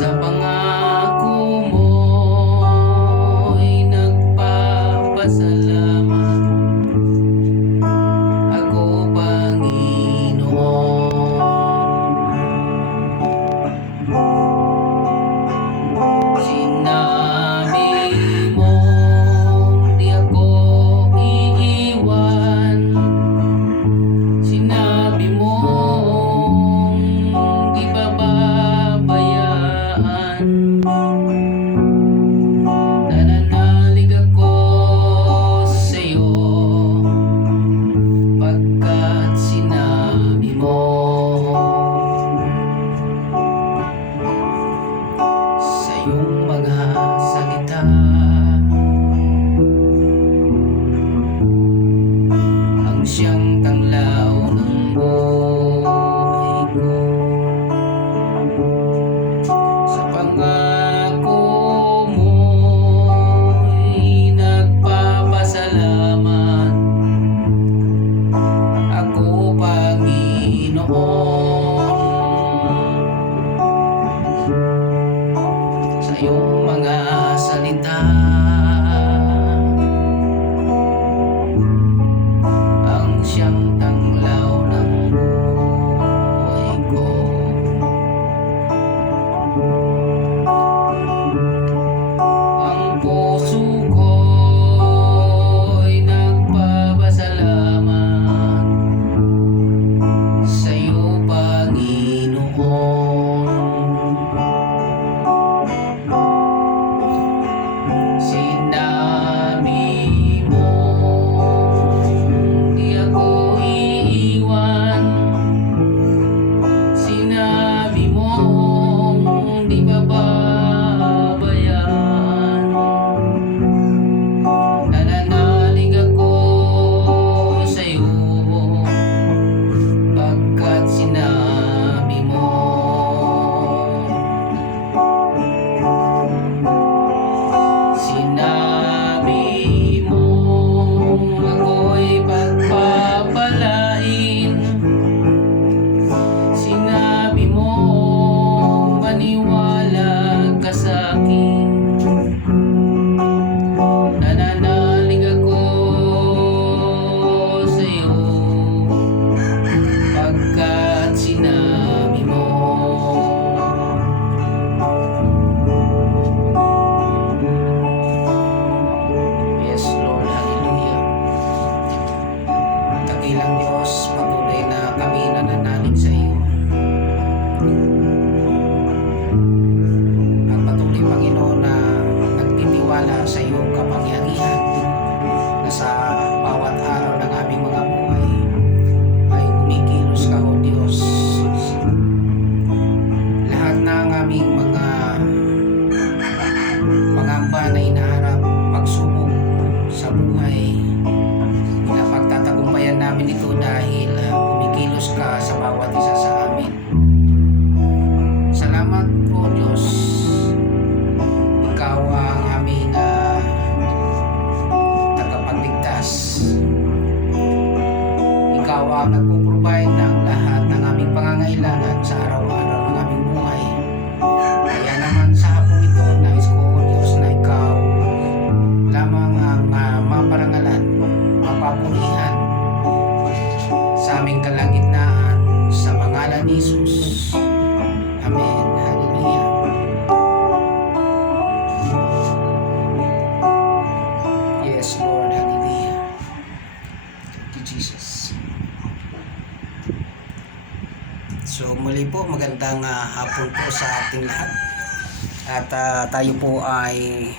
Sa pangako mo'y nagpapasalamat ako, Panginoon. Sinabi mong di ako iiwan, sinabi mong di pababayaan. Nananalig ako sa'yo pagkat sinabi mo. Sa iyong mga salita ang siyang tanglaw ng buhay ko. Sa pangako mo'y nagpapasalamat ako, Panginoon. Sa iyong mga salita ang siyang tanglaw ng buhay ko. Ang puso ko'y nagpapasalamat sa iyo, Panginoon. Sinabi mo di ako iiwan, sinabi mo di pababayaan. Nananalig ako sa'yo pagkat sinabi mo. Sinabi mo ako'y pagpapalain, sinabi mo maniwala ka sa'kin. Nananalig ako sa'yo pagkat sinabi mo. Yes, Lord, hallelujah. Dakilang Diyos, patuloy na kami nananalig sa iyo. At patuloy, Panginoon, na nagtitiwala sa iyong kapangyarihan na sa bawat araw ng aming mga buhay ay kumikilos ka, O Diyos. Lahat ng aming mga pangamba na inaharap, pagsubok sa buhay, pinapagtatagumpayan namin ito dahil kumikilos ka sa bawat isa sa amin. Salamat, O Diyos. Ikaw ang aming tagapagligtas. Ikaw ang nagpo-provide ng lahat ng aming pangangailangan sa araw-araw ng aming buhay. Kaya naman sa hapong ito, nais ko, O Diyos, na ikaw lamang ang maparangalan, mapapurihan sa aming kalagitnaan, sa pangalan ni Jesus. Amen. Hallelujah. Yes, Lord. Hallelujah. Thank you, Jesus. So muli po, magandang hapon po sa ating lahat. At tayo po ay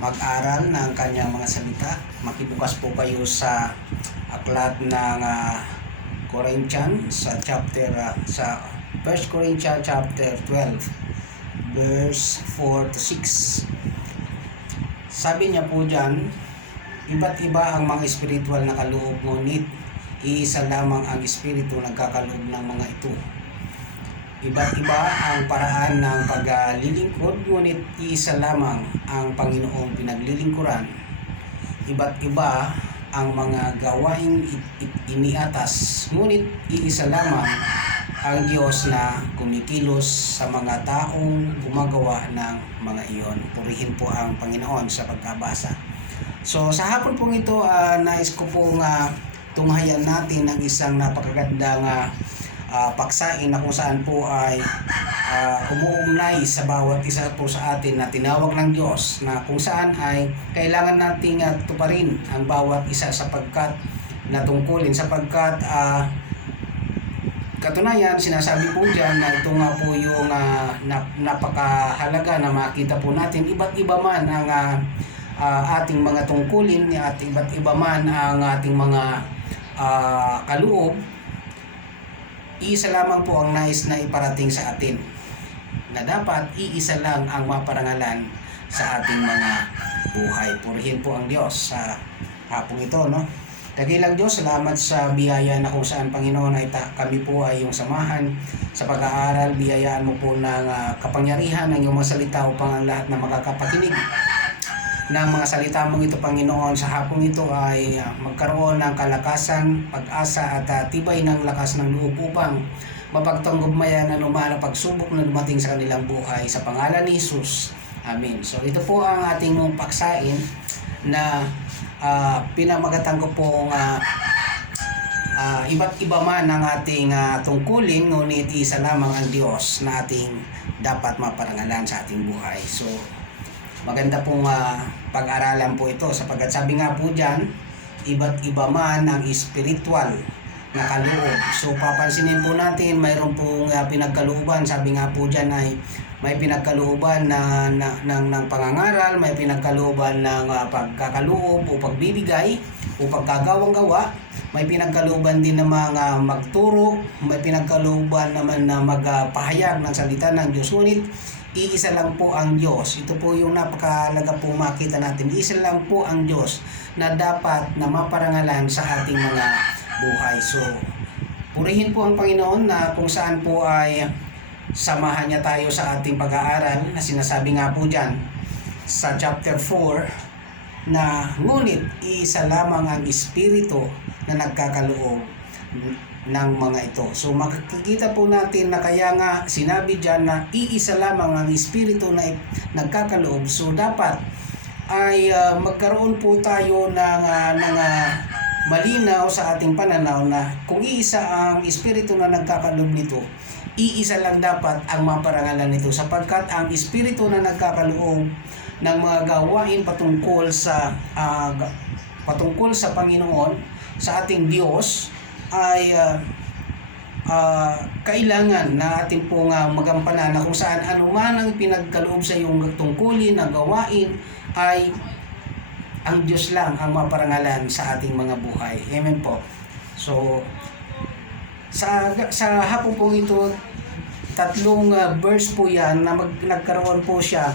mag-aral ng kanyang mga salita. Makibukas po kayo sa aklat ng Corinthians sa chapter sa 1 Corinthians chapter 12 verse 4 to 6. Sabi niya po diyan, iba't iba ang mga espiritual na kaloob, ngunit iisa lamang ang espiritu nagkakaloob ng mga ito. Iba't iba ang paraan ng paglilingkod, ngunit iisa lamang ang Panginoong pinaglilingkuran. Iba't iba ang mga gawaing iniatas, ngunit iisa lamang ang Diyos na kumikilos sa mga taong gumagawa ng mga iyon. Purihin po ang Panginoon sa pagkabasa. So sa hapon pong ito, nais ko pong tunghayan natin ang isang napakagandang paksain na kung saan po ay umuugnay sa bawat isa po sa atin na tinawag ng Diyos, na kung saan ay kailangan nating tuparin ang bawat isa sapagkat sapagkat katunayan, sinasabi po dyan na ito nga po yung napakahalaga na makita po natin. Iba't iba man ang ating mga tungkulin, at iba't iba man ang ating mga kaloob, iisa lamang po ang nais na iparating sa atin, na dapat iisa lang ang maparangalan sa ating mga buhay. Purihin po ang Diyos sa hapong ito, no? Dakilang Diyos, salamat sa biyaya na kung saan, Panginoon, ay kami po ay iyong samahan sa pag-aaral. Biyayaan mo po ng kapangyarihan ng iyong mga salita upang ang lahat na makakapakinig ng mga salita mong ito, Panginoon, sa hapong ito ay magkaroon ng kalakasan, pag-asa at tibay ng lakas ng loob upang mapagtanggubmayan ang lumana pagsubok na dumating sa kanilang buhay. Sa pangalan ni Jesus. Amen. So ito po ang ating mong paksain na pinamagatan ko pong iba't iba man ang ating tungkulin, ngunit isa lamang ang Diyos na ating dapat maparangalan sa ating buhay. So maganda pong pag-aralan po ito sapagkat sabi nga po dyan, iba't iba man ang spiritual na kaloob. So papansinin po natin, mayroon pong pinagkalooban. Sabi nga po dyan ay may pinagkalooban ng pangangaral, may pinagkalooban ng pagkakaloob o pagbibigay o pagkagawang gawa, may pinagkalooban din ng mga magturo, may pinagkalooban naman na magpahayag ng salita ng Diyos. Ngunit iisa lang po ang Diyos. Ito po yung napakahalaga po makita natin. Isa lang po ang Diyos na dapat na maparangalan sa ating mga buhay. So purihin po ang Panginoon na kung saan po ay samahan niya tayo sa ating pag-aaral na sinasabi nga po dyan sa chapter 4 na ngunit iisa lamang ang Espiritu na nagkakaloob ng mga ito. So makikita po natin na kaya nga sinabi dyan na iisa lamang ang Espiritu na nagkakaloob. So dapat ay magkaroon po tayo ng malinaw sa ating pananaw na kung iisa ang Espiritu na nagkakaloob nito, iisa lang dapat ang maparangalan nito, sapagkat ang Espiritu na nagkakaloob ng mga gawain patungkol sa Panginoon, sa ating Diyos, ay kailangan na ating pong magampanan na kung saan anuman ang pinagkaloob sa iyong tungkulin na gawain ay ang Diyos lang ang maparangalan sa ating mga buhay. Amen po. So sa hapon po ito, tatlong verse po yan na nagkaroon po siya.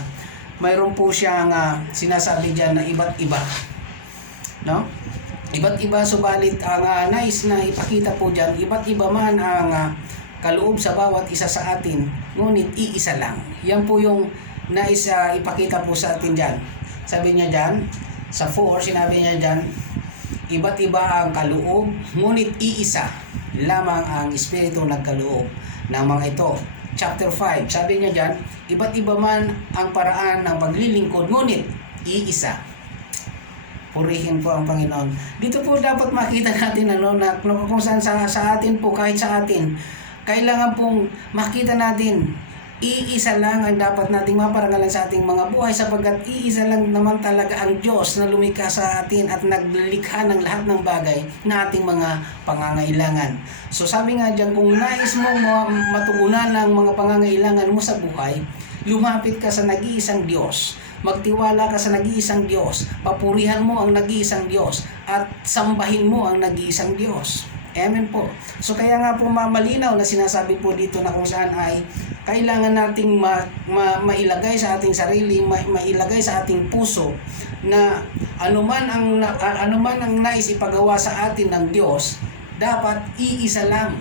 Mayroon po siyang sinasabi diyan na iba't iba, no? Iba't iba, subalit ang nais na ipakita po diyan, iba't iba man ang kaloob sa bawat isa sa atin, ngunit iisa lang. Yan po yung nais ipakita po sa atin diyan. Sabi niya diyan sa 4, sinabi niya diyan, iba't iba ang kaloob, ngunit iisa lamang ang Espiritu nagkaloob ng mga ito. Chapter 5, sabi niya dyan, iba't iba man ang paraan ng paglilingkod, ngunit iisa. Purihin po ang Panginoon. Dito po dapat makita natin na kung saan sa atin po, kahit sa atin, kailangan pong makita natin, iisa lang ang dapat nating maparangalan sa ating mga buhay, sapagkat iisa lang naman talaga ang Diyos na lumikha sa atin at naglikha ng lahat ng bagay na ating mga pangangailangan. So sabi nga dyan, kung nais mong matugunan ng mga pangangailangan mo sa buhay, lumapit ka sa nag-iisang Diyos. Magtiwala ka sa nag-iisang Diyos. Papurihan mo ang nag-iisang Diyos at sambahin mo ang nag-iisang Diyos. Amen po. So kaya nga po malinaw na sinasabi po dito na kung saan ay kailangan nating mailagay sa ating sarili, mailagay sa ating puso na anuman ang nais ipagawa sa atin ng Diyos, dapat iisa lang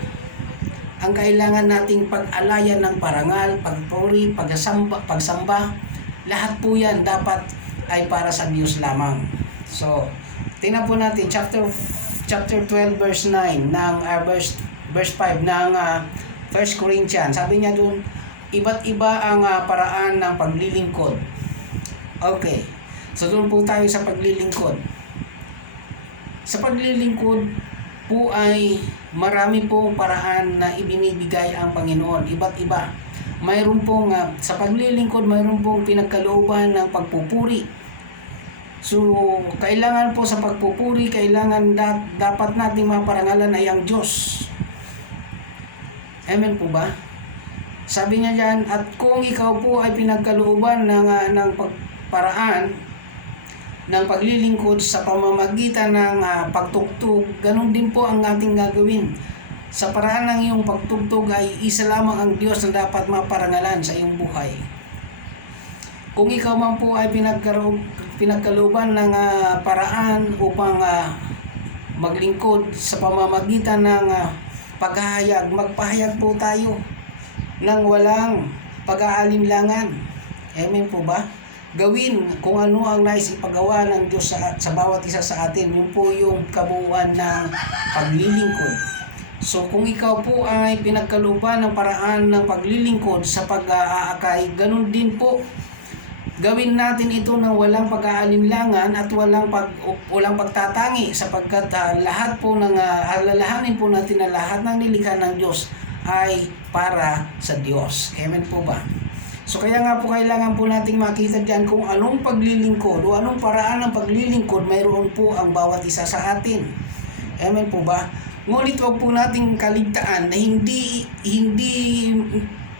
ang kailangan nating pag-alayan ng parangal, pagpuri, pagsamba. Lahat po yan dapat ay para sa Diyos lamang. So tingnan po natin chapter 12 verse 9 ng verse 5 ng 1 Corinthians, sabi niya doon, iba't iba ang paraan ng paglilingkod. Okay, so doon po tayo sa paglilingkod. Sa paglilingkod po ay marami pong paraan na ibinibigay ang Panginoon, iba't iba. Mayroon pong, sa paglilingkod, mayroon pong pinagkalooban ng pagpupuri. So, kailangan po sa pagpupuri, kailangan dapat nating maparangalan ay ang Diyos. Amen po ba? Sabi niya dyan, at kung ikaw po ay pinagkalooban ng paraan ng paglilingkod sa pamamagitan ng pagtugtog, ganun din po ang ating gagawin. Sa paraan ng iyong pagtugtog ay isa lamang ang Diyos na dapat maparangalan sa iyong buhay. Kung ikaw man po ay pinagkalooban ng paraan upang maglingkod sa pamamagitan ng paghahayag, magpahayag po tayo ng walang pag-aalinlangan. Amen po ba? Gawin kung ano ang nais ipagawa ng Diyos sa bawat isa sa atin. Yun po yung kabuuan ng paglilingkod. So kung ikaw po ay pinagkalooban ng paraan ng paglilingkod sa pag-aakay, ganun din po. Gawin natin ito ng walang pag-aalinlangan at walang pagtatangi, sapagkat lahat po ng alalahanin po natin na lahat ng nilikha ng Diyos ay para sa Diyos. Amen po ba? So kaya nga po kailangan po nating makita dyan kung anong paglilingkod o anong paraan ng paglilingkod mayroon po ang bawat isa sa atin. Amen po ba? Ngunit wag po nating kaligtaan na hindi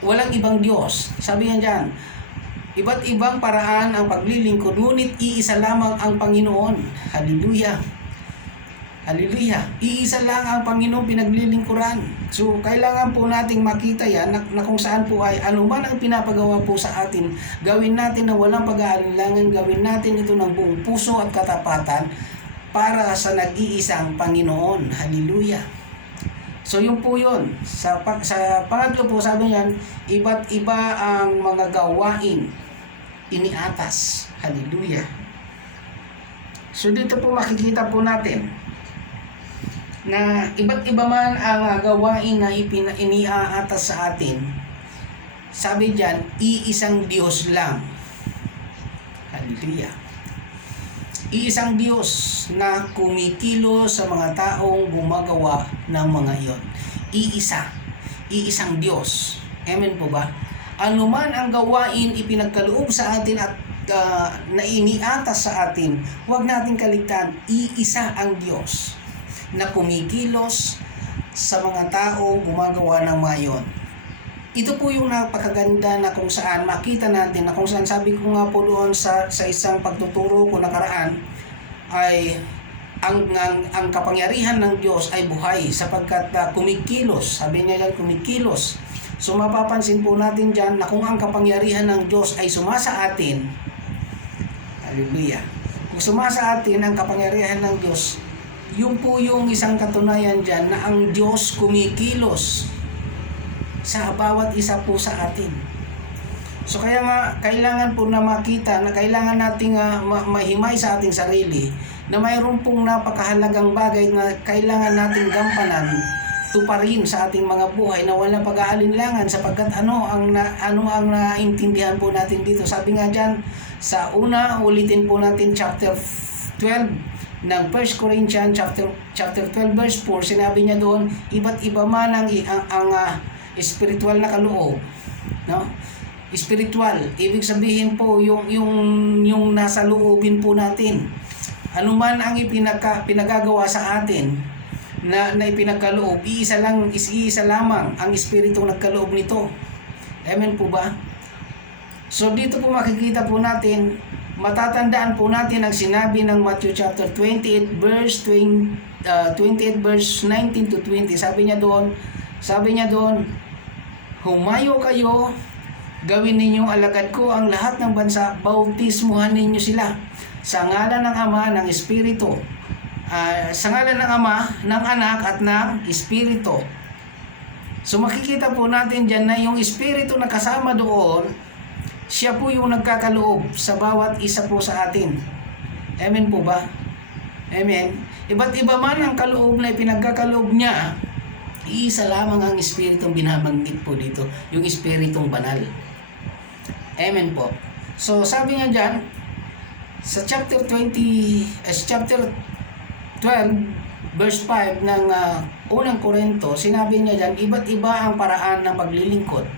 walang ibang Diyos. Sabi yan dyan, iba't ibang paraan ang paglilingkod, ngunit iisa lamang ang Panginoon. Hallelujah. Hallelujah. Iisa lang ang Panginoon pinaglilingkuran. So, kailangan po nating makita yan na kung saan po ay anuman ang pinapagawa po sa atin, gawin natin na walang pag-aalinlangan, gawin natin ito ng buong puso at katapatan para sa nag-iisang Panginoon. Hallelujah. So, yun po yun. Sa pangatlo po, sabi niyan, iba't iba ang mga gawain iniatas. Hallelujah. So, dito po makikita po natin na iba't iba man ang gawain na iniaatas sa atin. Sabi diyan, iisang Diyos lang. Hallelujah. Iisang Diyos na kumikilos sa mga taong gumagawa ng mga iyon. Iisang Diyos. Amen po ba? Ano man ang gawain ipinagkaloob sa atin at na iniatas sa atin, huwag nating kaligtaan, iisa ang Diyos na kumikilos sa mga tao gumagawa ng mga iyon. Ito po yung napakaganda na kung saan makita natin na kung saan sabi ko nga po doon sa isang pagtuturo ko nakaraan ay ang kapangyarihan ng Diyos ay buhay sapagkat kumikilos. Sabi niya yan, kumikilos. So mapapansin po natin dyan na kung ang kapangyarihan ng Diyos ay sumasa atin, hallelujah, kung sumasa atin ang kapangyarihan ng Diyos, yun po yung isang katunayan dyan na ang Diyos kumikilos sa bawat isa po sa atin. So kaya nga kailangan po na makita na kailangan nating mahimay sa ating sarili na mayroon pong napakahalagang bagay na kailangan nating gampanan, tuparin sa ating mga buhay na walang pag-aalinlangan sapagkat ano ang naintindihan po natin dito. Sabi nga dyan sa una, ulitin po natin chapter 12 ng 1 Corinthians chapter 12 verse 4, sinabi niya doon, iba't iba man ang spiritual na kaloob, no? Spiritual, ibig sabihin po yung nasa loobin po natin. Ano man ang pinagagawa sa atin na ipinagkaloob, iisa lamang ang espiritu nagkaloob nito. Amen po ba? So dito po makikita po natin, matatandaan po natin ang sinabi ng Matthew chapter 28 verse 19 to 20. Sabi niya doon, humayo kayo, gawin ninyong alagad ko ang lahat ng bansa, bautismuhan ninyo sila sa ngalan ng Ama, ng Espiritu, sa ngalan ng Ama, ng Anak at ng Espiritu. So makikita po natin dyan na yung Espiritu na kasama doon, siya po yung nagkakaloob sa bawat isa po sa atin. Amen po ba? Amen. Iba't iba man ang kaloob na ipinagkakaloob niya, Iisa lamang ang espiritong binabanggit po dito, yung espiritong banal. Amen po. So sabi nga dyan, sa chapter 12 verse 5 ng unang Korinto, sinabi niya dyan, iba't iba ang paraan ng paglilingkod.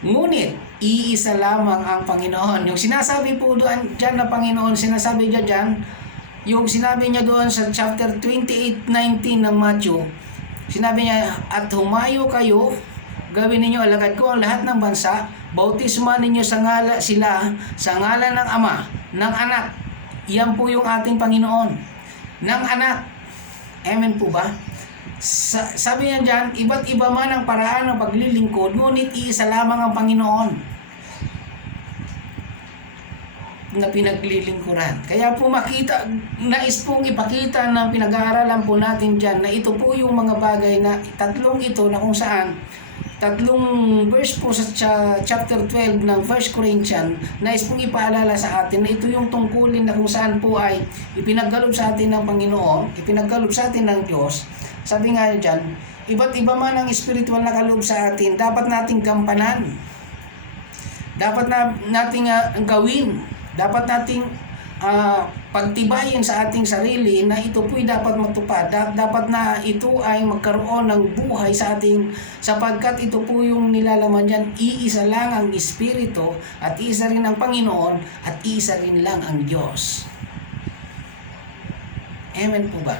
Ngunit, iisa lamang ang Panginoon. Yung sinasabi po doon dyan na Panginoon, sinasabi niya dyan, yung sinabi niya doon sa chapter 28:19 ng Matthew, sinabi niya, at humayo kayo, gawin ninyo alagad ko ang lahat ng bansa, bautismahan ninyo sila sa ngalan ng Ama, ng Anak. Yan po yung ating Panginoon. Ng Anak. Amen po ba? Sabi niya dyan, iba't iba man ang paraan ng paglilingkod, ngunit iisa lamang ang Panginoon na pinaglilingkuran. Kaya po nais pong ipakita ng pinag-aaralan po natin dyan na ito po yung mga bagay na tatlong ito na kung saan tatlong verse po sa chapter 12 ng 1 Corinthians, nais pong ipaalala sa atin na ito yung tungkulin na kung saan po ay ipinagkaloob sa atin ng Panginoon, ipinagkaloob sa atin ng Diyos. Sabi nga dyan, iba't iba man ang spiritual na kaloob sa atin, dapat nating gampanan. Dapat nating gawin. Dapat nating pagtibayin sa ating sarili na ito po'y dapat matupad. Dapat na ito ay magkaroon ng buhay sa ating, sapagkat ito po yung nilalaman dyan, iisa lang ang Espiritu at iisa rin ang Panginoon at iisa rin lang ang Diyos. Amen po ba?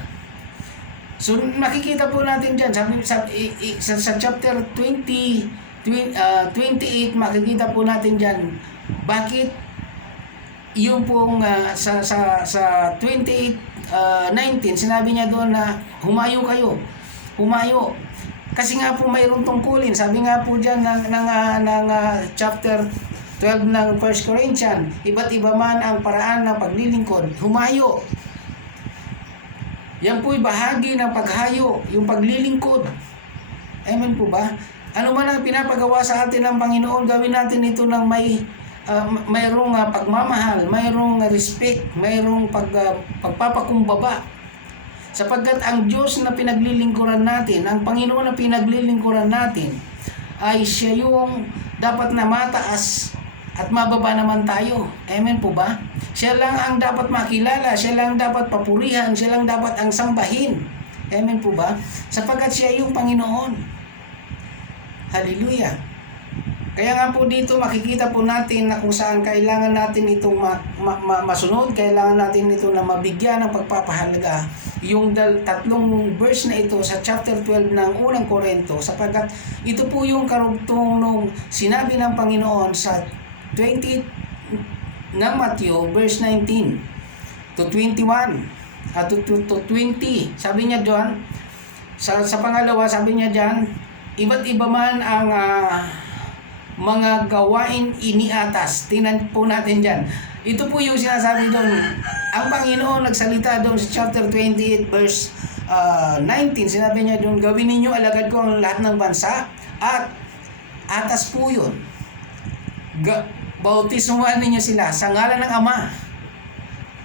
So makikita po natin dyan sa chapter 28, makikita po natin dyan bakit yung pong sa 28:19 sinabi niya doon na humayo kayo. Humayo. Kasi nga po mayroong tungkulin. Sabi nga po diyan ng chapter 12 ng 1 Corinthians, iba't iba man ang paraan ng paglilingkod. Humayo. Yan po'y bahagi ng paghayo, yung paglilingkod. Amen po ba? Ano man ang pinapagawa sa atin ng Panginoon, gawin natin ito ng mayroong pagmamahal, mayroong respect, mayroong pagpapakumbaba. Sapagkat ang Diyos na pinaglilingkuran natin, ang Panginoon na pinaglilingkuran natin, ay siya yung dapat na mataas at mababa naman tayo. Amen po ba? Siya lang ang dapat makilala, siya lang dapat papurihan, siya lang dapat ang sambahin. Amen po ba? Sapagkat siya yung Panginoon. Hallelujah. Kaya nga po dito makikita po natin na kung saan kailangan natin itong masunod, kailangan natin ito na mabigyan ng pagpapahalaga. Yung tatlong verse na ito sa chapter 12 ng unang Korinto, sapagkat ito po yung karugtong nung sinabi ng Panginoon sa 20 ng Matthew verse 19 to 21 at to 20. Sabi niya doon, sa pangalawa, sabi niya diyan, iba't iba man ang mga gawain iniatas. Tingnan po natin dyan. Ito po yung sinasabi doon. Ang Panginoon nagsalita doon sa chapter 28 verse 19. Sinabi niya doon, gawin ninyo alagad ko ang lahat ng bansa at atas po yun. Bautismuhan ninyo sila sa ngalan ng Ama.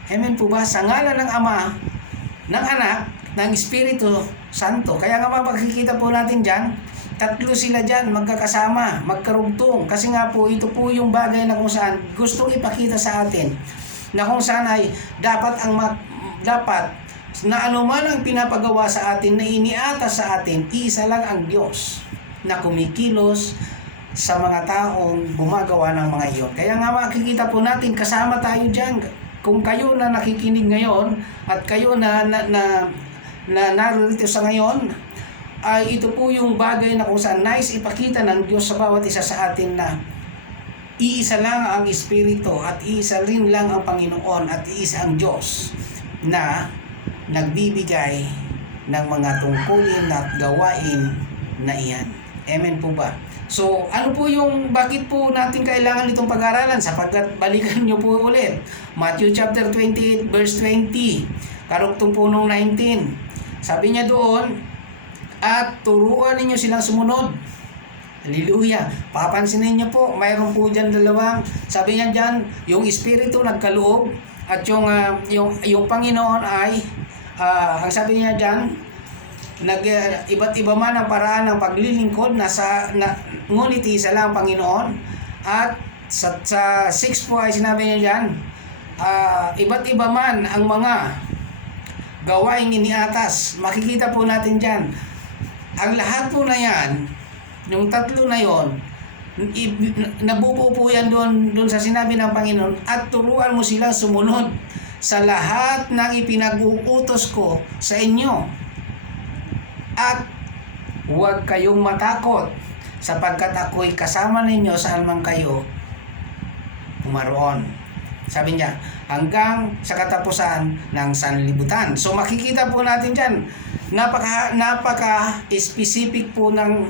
Amen po ba? Sa ngalan ng Ama, ng Anak, ng Espiritu Santo. Kaya nga makikita po natin dyan, tatlo sila dyan, magkakasama, magkarugtong. Kasi nga po, ito po yung bagay na kung saan gustong ipakita sa atin. Na kung saan ay dapat na anuman ang pinapagawa sa atin, na iniatas sa atin, isa lang ang Diyos na kumikilos sa mga taong gumagawa ng mga iyon. Kaya nga makikita po natin, kasama tayo dyan. Kung kayo na nakikinig ngayon, at kayo na narito sa ngayon, ay ito po yung bagay na kung saan nais ipakita ng Diyos sa bawat isa sa atin na iisa lang ang Espiritu at iisa rin lang ang Panginoon at iisa ang Diyos na nagbibigay ng mga tungkulin at gawain na iyan. Amen po ba? So, ano po yung, bakit po natin kailangan itong pag-aralan? Sapagkat balikan nyo po ulit. Matthew chapter 28 verse 20. Karugtong po nung 19. Sabi niya doon, at turuan ninyo silang sumunod. Hallelujah. Papansinin niyo po, mayroon po dyan dalawang, sabi niya dyan, yung Espiritu nagkaloob at yung Panginoon ay, ang sabi niya dyan, iba't iba man ang paraan ng paglilingkod ngunit isa lang ang Panginoon. At sa 6 po ay sinabi niya diyan, iba't iba man ang mga gawaing iniatas. Makikita po natin diyan ang lahat po na yan, yung tatlo na yon, nabubuo po yan doon sa sinabi ng Panginoon, at turuan mo silang sumunod sa lahat ng ipinag-uutos ko sa inyo. At huwag kayong matakot, sapagkat ako'y kasama ninyo saan man kayo pumaroon. Sabi niya, hanggang sa katapusan ng sanlibutan. So makikita po natin dyan, napaka-specific po ng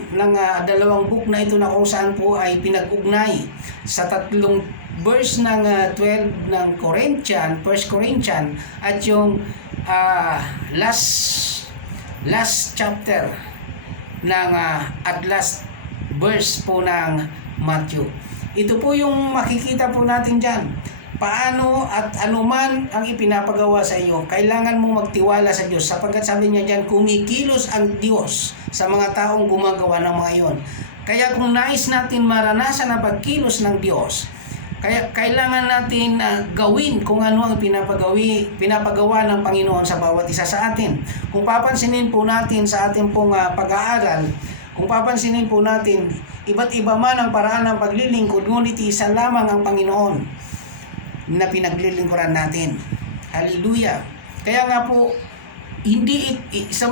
dalawang book na ito na kung saan po ay pinag-ugnay sa tatlong verse ng 12 ng Corinthian, 1 Corinthian, at yung last chapter ng at last verse po ng Matthew. Ito po yung makikita po natin dyan. Paano at anuman ang ipinapagawa sa iyo, kailangan mong magtiwala sa Diyos, sapagkat sabi niya dyan, kumikilos ang Diyos sa mga taong gumagawa ng mga iyon. Kaya kung nais natin maranasan ang pagkilos ng Diyos, kaya kailangan natin gawin kung ano ang pinapagawa ng Panginoon sa bawat isa sa atin. Kung papansinin po natin sa ating pong pag-aaral, kung papansinin po natin, iba't iba man ang paraan ng paglilingkod, ngunit isa lamang ang Panginoon na pinaglilingkuran natin. Hallelujah. Kaya nga po, hindi sa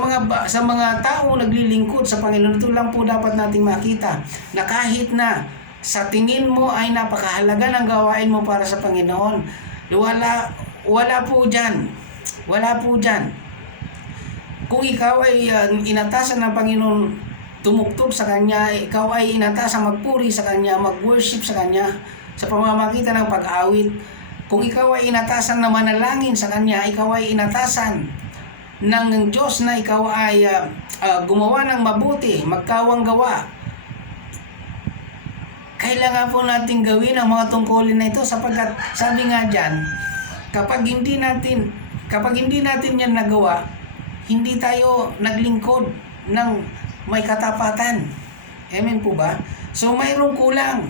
mga tao naglilingkod sa Panginoon, ito lang po dapat nating makita, na kahit na sa tingin mo ay napakahalaga ng gawain mo para sa Panginoon, wala po dyan. Wala po dyan. Kung ikaw ay inatasan ng Panginoon tumugtog sa Kanya, ikaw ay inatasan magpuri sa Kanya, mag-worship sa Kanya sa pamamagitan ng pag-awit. Kung ikaw ay inatasan na manalangin sa Kanya, ikaw ay inatasan ng Diyos na ikaw ay gumawa ng mabuti, magkawang gawa. Kailangan po natin gawin ang mga tungkulin na ito, sapagkat sabi nga dyan, kapag hindi natin yan nagawa, hindi tayo naglingkod ng may katapatan. Amen po ba? So mayroong kulang.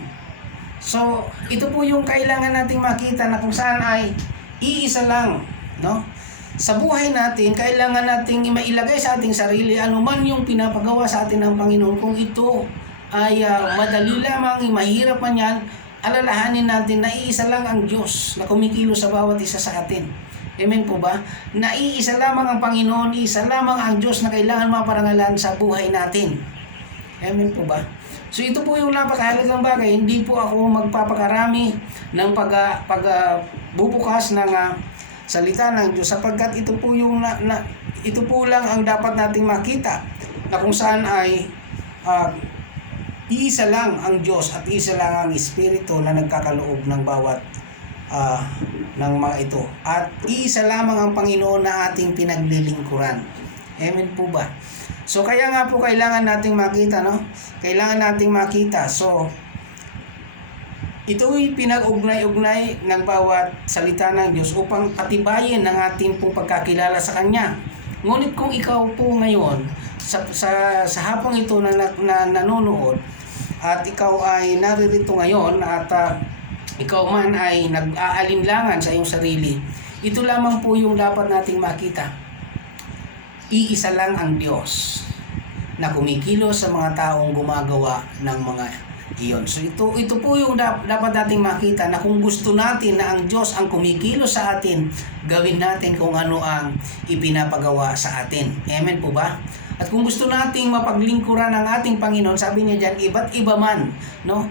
So ito po yung kailangan nating makita, na kung saan ay iisa lang, no? Sa buhay natin, kailangan nating mailagay sa ating sarili anuman yung pinapagawa sa atin ng Panginoon. Kung ito ay madali lamang, mahirap man yan, alalahanin natin na iisa lang ang Diyos na kumikilos sa bawat isa sa atin. Amen po ba? Na iisa lamang ang Panginoon, isa lamang ang Diyos na kailangan maparangalan sa buhay natin. Amen po ba? So ito po yung napakahalagang bagay. Hindi po ako magpapakarami ng pagbubukas ng salita ng Diyos, sapagkat ito po yung ito po lang ang dapat nating makita, na kung saan ay iisa lang ang Diyos at isa lang ang Espiritu na nagkakaloob ng bawat ng mga ito, at iisa lamang ang Panginoon na ating pinaglilingkuran. Amen po ba? So kaya nga po kailangan nating makita, no? Kailangan nating makita. So ito'y pinag-ugnay-ugnay ng bawat salita ng Diyos upang patibayin ang ating pong pagkakilala sa Kanya. Ngunit kung ikaw po ngayon sa hapong ito na nanonood, at ikaw ay naririto ngayon, at ikaw man ay nag-aalinlangan sa iyong sarili, ito lamang po yung dapat nating makita. Iisa lang ang Diyos na kumikilos sa mga taong gumagawa ng mga iyon. So ito po yung dapat nating makita, na kung gusto natin na ang Diyos ang kumikilos sa atin, gawin natin kung ano ang ipinapagawa sa atin. Amen po ba? At kung gusto nating mapaglingkuran ng ating Panginoon, sabi niya diyan, iba't iba man, no?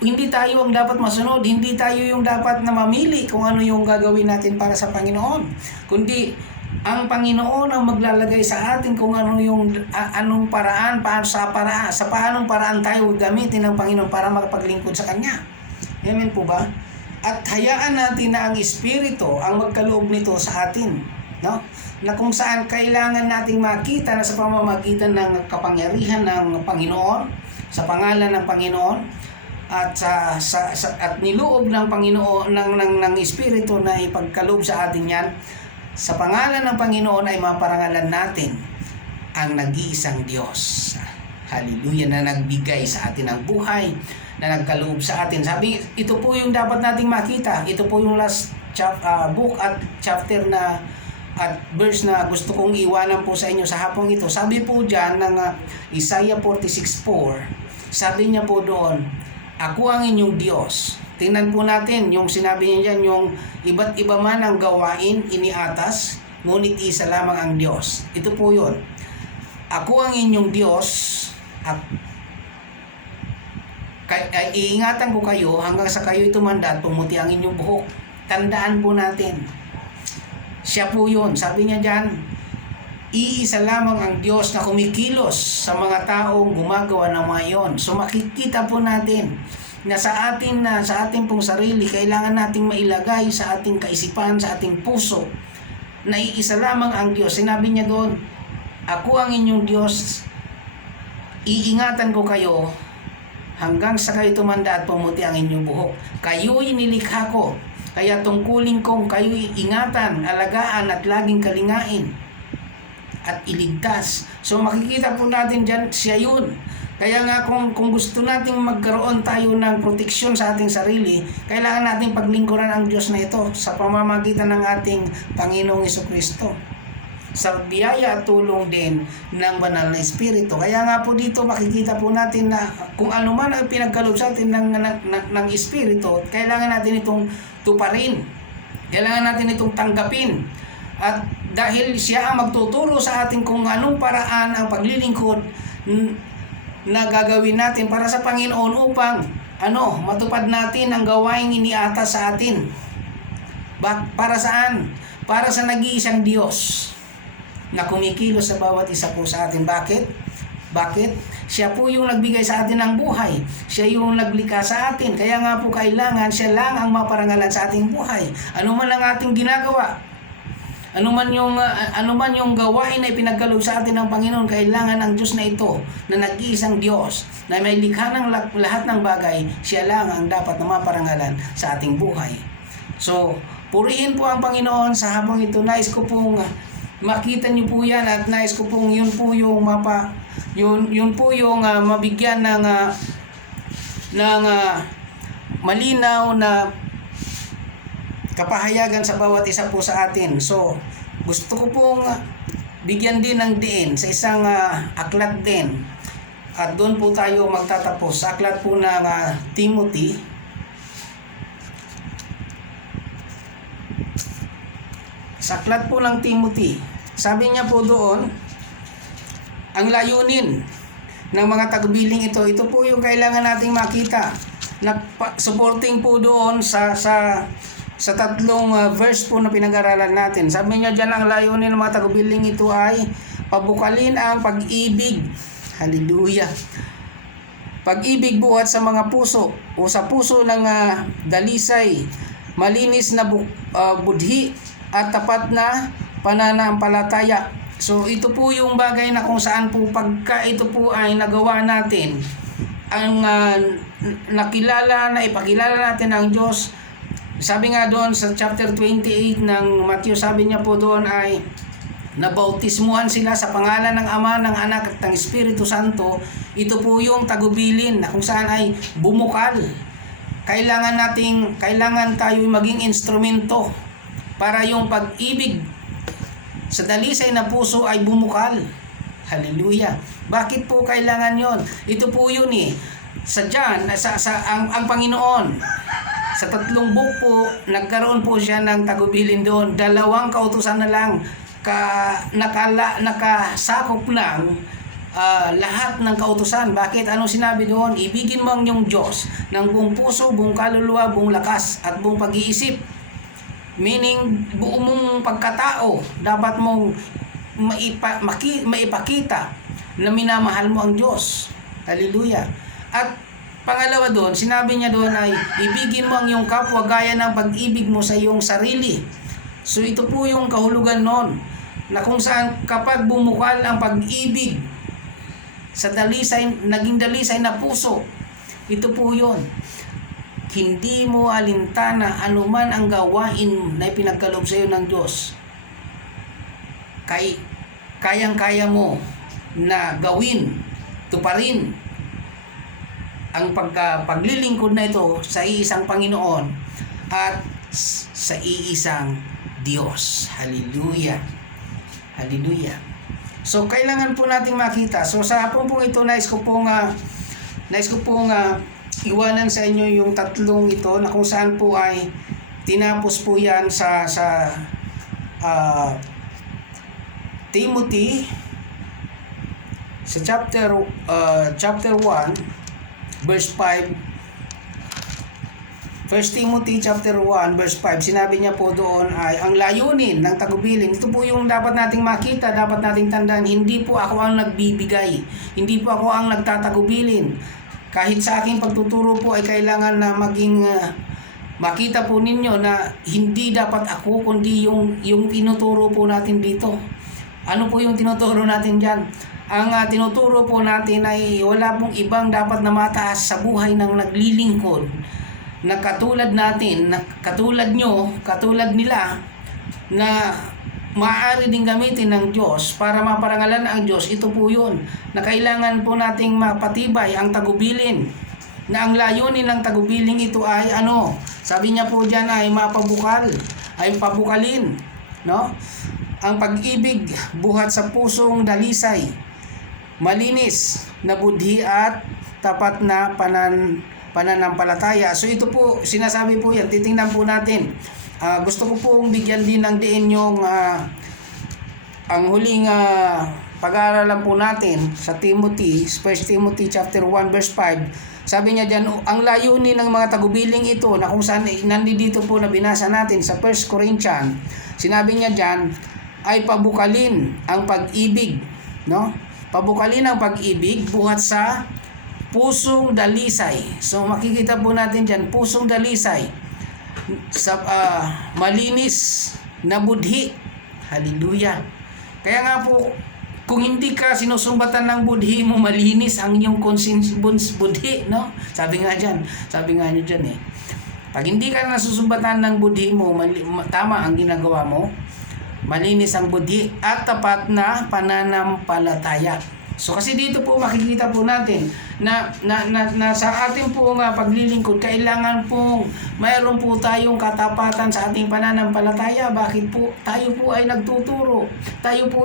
Hindi tayo ang dapat masunod, hindi tayo yung dapat na mamili kung ano yung gagawin natin para sa Panginoon, kundi ang Panginoon ang maglalagay sa atin kung ano yung anong paraan, paanong paraan tayo gamitin ng Panginoon para makapaglingkod sa Kanya. Amen po ba? At hayaan natin na ang Espiritu ang magkaloob nito sa atin, no? Na kung saan kailangan nating makita na sa pamamagitan ng kapangyarihan ng Panginoon, sa pangalan ng Panginoon, at at niloob ng Panginoon ng Espiritu na ipagkaloob sa atin yan, sa pangalan ng Panginoon ay maparangalan natin ang nag-iisang Diyos. Hallelujah, na nagbigay sa atin ng buhay, na nagkaloob sa atin. Sabi, ito po yung dapat nating makita. Ito po yung last book at chapter na at verse na gusto kong iwanan po sa inyo sa hapong ito. Sabi po dyan ng Isaiah 46:4, sabi niya po doon, ako ang inyong Diyos. Tingnan po natin yung sinabi niya dyan, yung iba't iba man ang gawain iniatas, ngunit isa lamang ang Diyos. Ito po yun. Ako ang inyong Diyos at iingatan ko kayo hanggang sa kayo'y tumanda at pumuti ang inyong buhok. Tandaan po natin, siya po yun. Sabi niya dyan, iisa lamang ang Diyos na kumikilos sa mga taong gumagawa ng mga iyon. So makikita po natin na sa ating pong sarili, kailangan nating mailagay sa ating kaisipan, sa ating puso, na iisa lamang ang Diyos. Sinabi niya doon, ako ang inyong Diyos, iingatan ko kayo hanggang sa kayo tumanda at pumuti ang inyong buhok. Kayo'y nilikha ko, kaya tungkulin kong kayo'y ingatan, alagaan at laging kalingain at iligtas. So makikita po natin dyan, siya yun. Kaya nga kung gusto nating magkaroon tayo ng proteksyon sa ating sarili, kailangan nating paglingkuran ang Diyos na ito sa pamamagitan ng ating Panginoong Jesucristo, sa biyaya at tulong din ng Banal na Espiritu. Kaya nga po dito makikita po natin na kung ano man ang pinagkaloob sa atin ng Espiritu, kailangan natin itong tuparin. Kailangan natin itong tanggapin. At dahil siya ang magtuturo sa atin kung anong paraan ang paglilingkod na gagawin natin para sa Panginoon upang matupad natin ang gawaing iniatas sa atin. Para saan? Para sa nag-iisang Diyos na kumikilos sa bawat isa po sa atin. Bakit? Siya po yung nagbigay sa atin ng buhay. Siya yung naglikha sa atin. Kaya nga po kailangan siya lang ang maparangalan sa ating buhay. Ano man ang ating ginagawa, ano man yung gawain na ipinagkaloob sa atin ng Panginoon, kailangan ang Diyos na ito, na nag-iisang Diyos, na may likha ng lahat ng bagay, siya lang ang dapat na maparangalan sa ating buhay. So, purihin po ang Panginoon sa hapong ito. Nais ko pong makita niyo po yan, at nais ko pong yun po yung mabigyan ng malinaw na kapahayagan sa bawat isa po sa atin. So gusto ko pong bigyan din ng diin sa isang aklat din, at doon po tayo magtatapos sa aklat po ng Timothy. Sa aklat po ng Timothy, sabi niya po doon, ang layunin ng mga tagubiling ito po yung kailangan nating makita. Supporting po doon sa tatlong verse po na pinag-aralan natin. Sabi niya dyan, ang layunin ng mga tagubiling ito ay pabukalin ang pag-ibig. Hallelujah. Pag-ibig buhat sa mga puso o sa puso ng dalisay, malinis na budhi at tapat na pananampalataya. So ito po yung bagay na kung saan po pagka ito po ay nagawa natin, ang ipakilala natin ang Diyos. Sabi nga doon sa chapter 28 ng Matthew, sabi niya po doon ay nabautismuhan sila sa pangalan ng Ama, ng Anak at ng Espiritu Santo. Ito po yung tagubilin na kung saan ay bumukal. Kailangan tayo maging instrumento para yung pag-ibig sa dalisay na puso ay bumukal. Hallelujah. Bakit po kailangan yon? Ito po yun ang Panginoon, sa tatlong book po, nagkaroon po siya ng tagubilin doon. 2 kautusan na lang nakasakop ng lahat ng kautusan. Bakit? Ano sinabi doon? Ibigin mo ang iyong Diyos ng buong puso, buong kaluluwa, buong lakas at buong pag-iisip. Meaning, buong mong pagkatao, dapat mong maipakita na minamahal mo ang Diyos. Hallelujah. At pangalawa doon, sinabi niya doon ay ibigin mo ang iyong kapwa gaya ng pag-ibig mo sa iyong sarili. So ito po yung kahulugan noon, na kung saan kapag bumukal ang pag-ibig sa naging dalisay na puso, ito po yun. Hindi mo alintana anuman ang gawain na ipinagkaloob sa iyo ng Diyos. Kayang-kaya mo na gawin, tuparin ang paglilingkod na ito sa iisang Panginoon at sa iisang Diyos. Hallelujah. Hallelujah. So kailangan po nating makita. So sa hapon po ito nais ko pong iwanan sa inyo yung tatlong ito na kung saan po ay tinapos po yan sa Timothy sa chapter 1 verse 5. 1 Timothy chapter 1 verse 5, sinabi niya po doon ay ang layunin ng tagubilin. Ito po yung dapat nating makita, dapat nating tandaan. Hindi po ako ang nagbibigay, hindi po ako ang nagtatagubilin. Kahit sa aking pagtuturo po ay kailangan na maging makita po ninyo na hindi dapat ako kundi yung tinuturo po natin dito. Ano po yung tinuturo natin dyan? Ang tinuturo po natin ay wala pong ibang dapat na mataas sa buhay ng naglilingkod na katulad natin, na katulad nyo, katulad nila, na maaari din gamitin ng Diyos para maparangalan ang Diyos. Ito po yun, na kailangan po nating mapatibay ang tagubilin, na ang layunin ng tagubilin ito ay ano, sabi niya po dyan ay mapabukal, ay pabukalin, no? Ang pag-ibig buhat sa pusong dalisay, malinis na budhi at tapat na pananampalataya. So ito po, sinasabi po yan, titingnan po natin. Gusto ko pong bigyan din ng diin yung ang huling pag-aaralan po natin sa Timothy, 1 Timothy chapter 1 verse 5. Sabi niya dyan, ang layunin ng mga tagubiling ito na kung saan nandito po na binasa natin sa 1 Corinthians, sinabi niya dyan ay pabukalin ang pag-ibig, no? Pabukalin ang pag-ibig buhat sa pusong dalisay. So makikita po natin dyan, pusong dalisay sa malinis na budhi. Hallelujah. Kaya nga po, kung hindi ka sinusumbatan ng budhi mo, malinis ang iyong budhi, no? Sabi nga nyo dyan eh. Pag hindi ka nasusumbatan ng budhi mo, tama ang ginagawa mo, malinis ang budhi at tapat na pananampalataya. So kasi dito po makikita po natin na sa ating po paglilingkod, kailangan po mayroon po tayong katapatan sa ating pananampalataya. Bakit po? Tayo po ay nagtuturo. Tayo po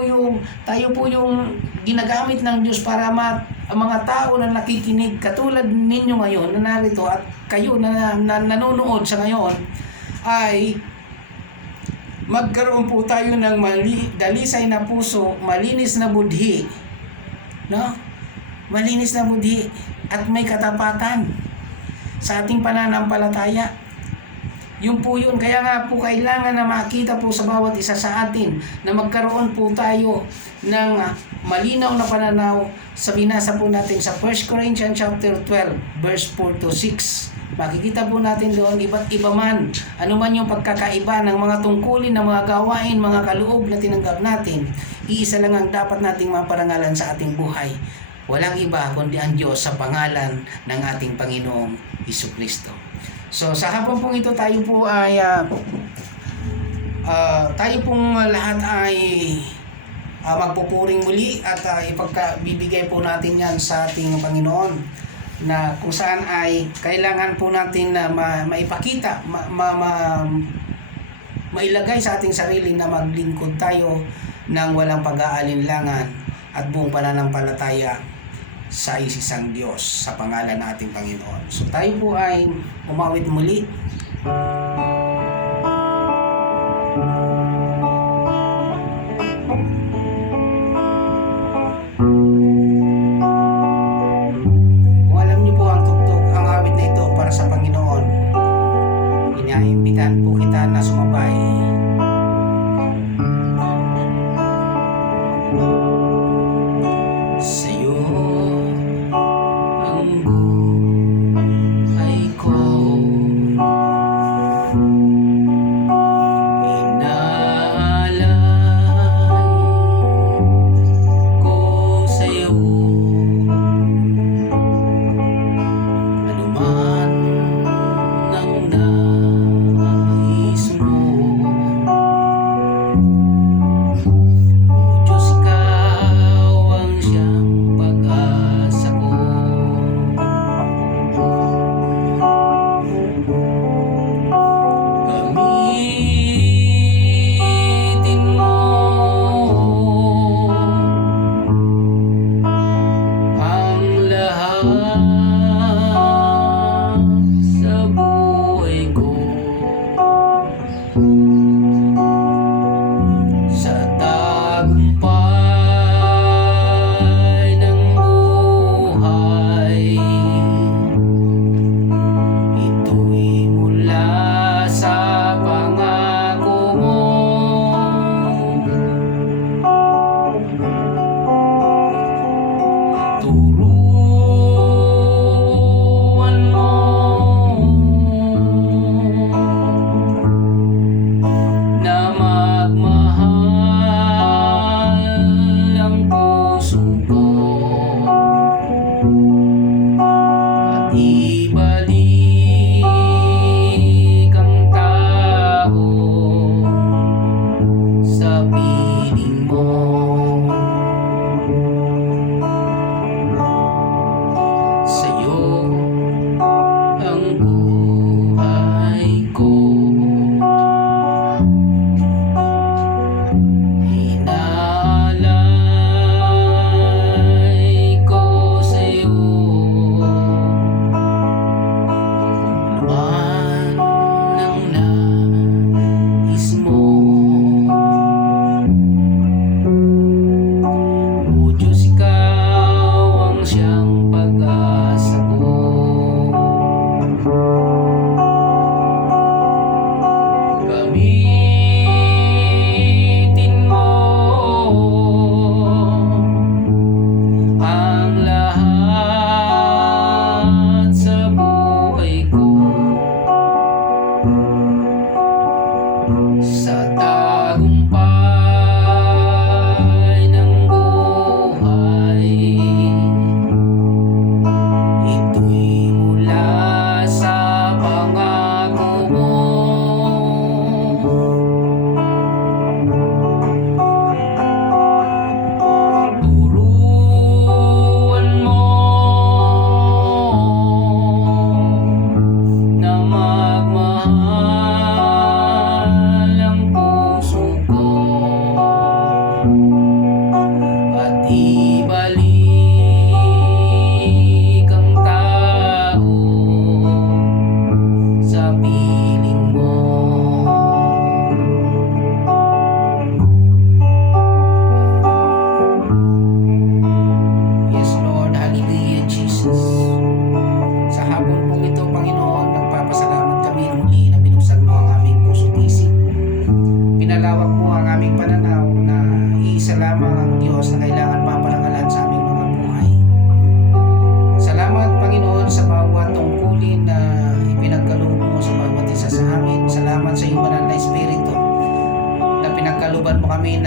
yung ginagamit ng Diyos para ang mga tao na nakikinig katulad ninyo ngayon na narito at kayo na nanonood sa ngayon ay magkaroon po tayo ng dalisay na puso, malinis na budhi, no? Malinis na budhi at may katapatan sa ating pananampalataya. Yun po yun. Kaya nga po kailangan na makita po sa bawat isa sa atin na magkaroon po tayo ng malinaw na pananaw sa binasa po natin sa 1 Corinthians chapter 12 verse 4 to 6. Makikita po natin doon iba't iba man, ano man yung pagkakaiba ng mga tungkulin, ng mga gawain, mga kaloob na tinanggap natin, iisa lang ang dapat nating maparangalan sa ating buhay. Walang iba kundi ang Diyos sa pangalan ng ating Panginoong Hesukristo. So sa hapon pong ito tayo po ay tayo pong lahat ay magpupuring muli at ipagkabibigay po natin yan sa ating Panginoon, na kung saan ay kailangan po natin na maipakita, mailagay sa ating sarili na maglingkod tayo ng walang pag-aalinlangan at buong pananampalataya sa isang Diyos sa pangalan ng ating Panginoon. So tayo po ay umawit muli. Sa Panginoon, iniimbitahan po kita na sumabay. Sa'yo ang buhay ko, inaalay ko sa'yo. Ano man nang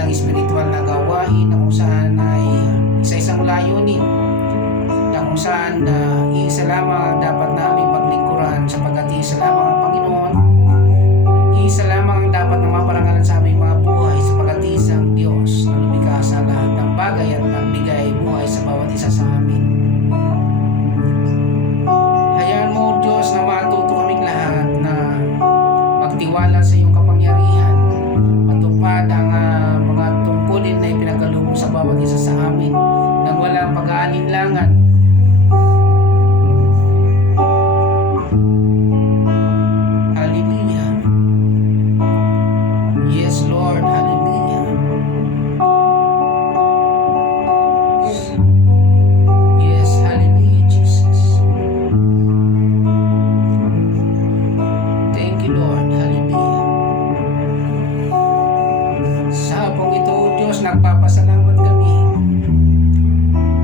ng spiritual na gawain na kung saan ay isa-isang layunin, na kung saan isa lamang ang dapat naming paglingkuran sapagkat isa lamang ang Panginoon, isa lamang ang dapat na maparangalan sa aming mga buhay sapagkat isang Diyos na lumikha sa lahat ng bagay at nagbigay buhay sa bawat isa sa amin. Hayaan mo, Diyos, na matuto kaming lahat na magtiwala sa iyong kapangyarihan, matupad ang mga tungkulin na ipinagkaloob sa bawat isa sa amin nang walang pag-aalinlangan. Hallelujah. Yes, Lord. Hallelujah. Yes, hallelujah, Jesus. Thank you, Lord. Hallelujah. Sa hapong ito, O Diyos, nagpapasalamat kami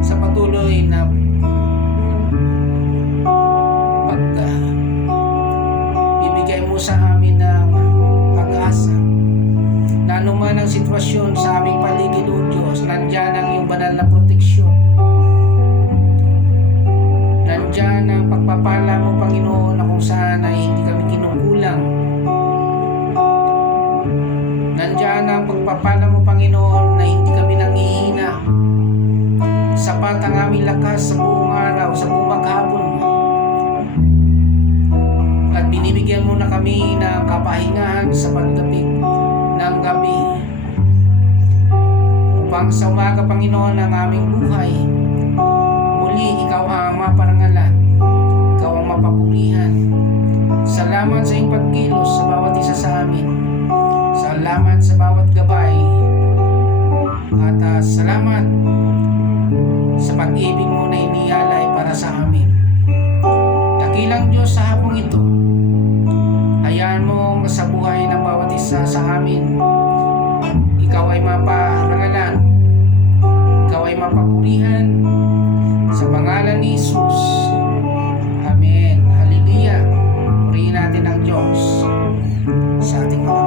sa patuloy na bibigay mo sa amin ng pag-asa na anuman ang sitwasyon sa aming paligid, O Diyos, nandyan ang iyong banal na proteksyon. Nandyan ang pagpapala mo, Panginoon, na kung saan ay hindi kami kinukulang. Nandyan ang pagpapala mo, Panginoon, na hindi kami nangihina. Sapat ang aming lakas sa buong araw, sa buong maghapon. At binibigyan mo na kami ng kapahingahan sa pagdapit ng gabi. Upang sa umaga, Panginoon, ang aming buhay, muli ikaw ang maparangalan, ikaw ang mapapurihan. Salamat sa iyong pagkilos sa bawat isa sa amin. Salamat sa bawat gabay. At salamat sa pag-ibig mo na inialay para sa amin. Dakilang Diyos, sa hapong ito, hayaan mo sa buhay ng bawat isa sa amin, ikaw ay maparangalan, ikaw ay mapapurihan sa pangalan ni Jesus. Amen. Hallelujah. Purihin natin ang Diyos sa ating mga